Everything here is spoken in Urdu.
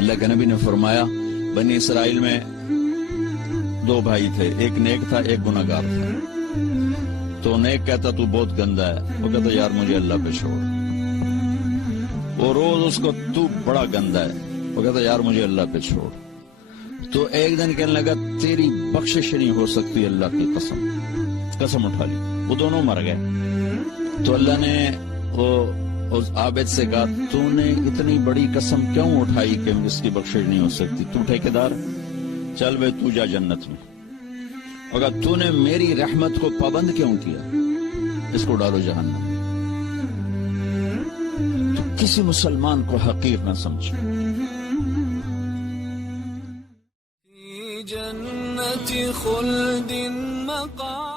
اللہ کے نبی نے فرمایا بنی اسرائیل میں 2 بھائی تھے، ایک نیک تھا ایک گناہگار تھا. تو نیک کہتا تو بہت گندا ہے، وہ کہتا یار مجھے اللہ پہ چھوڑ. وہ روز اس کو تو بڑا گندا ہے، وہ کہتا یار مجھے اللہ پہ چھوڑ. تو ایک دن کہنے لگا تیری بخشش نہیں ہو سکتی، اللہ کی قسم اٹھا لی. وہ دونوں مر گئے. تو اللہ نے اس عابد سے کہا تو نے اتنی بڑی قسم کیوں اٹھائی کہ اس کی بخشش نہیں ہو سکتی؟ تو ٹھیکیدار چل بے تو جا جنت میں. اگر تو نے میری رحمت کو پابند کیوں کیا؟ اس کو ڈالو جہنم. تو کسی مسلمان کو حقیر نہ سمجھے. جنت خلد مقام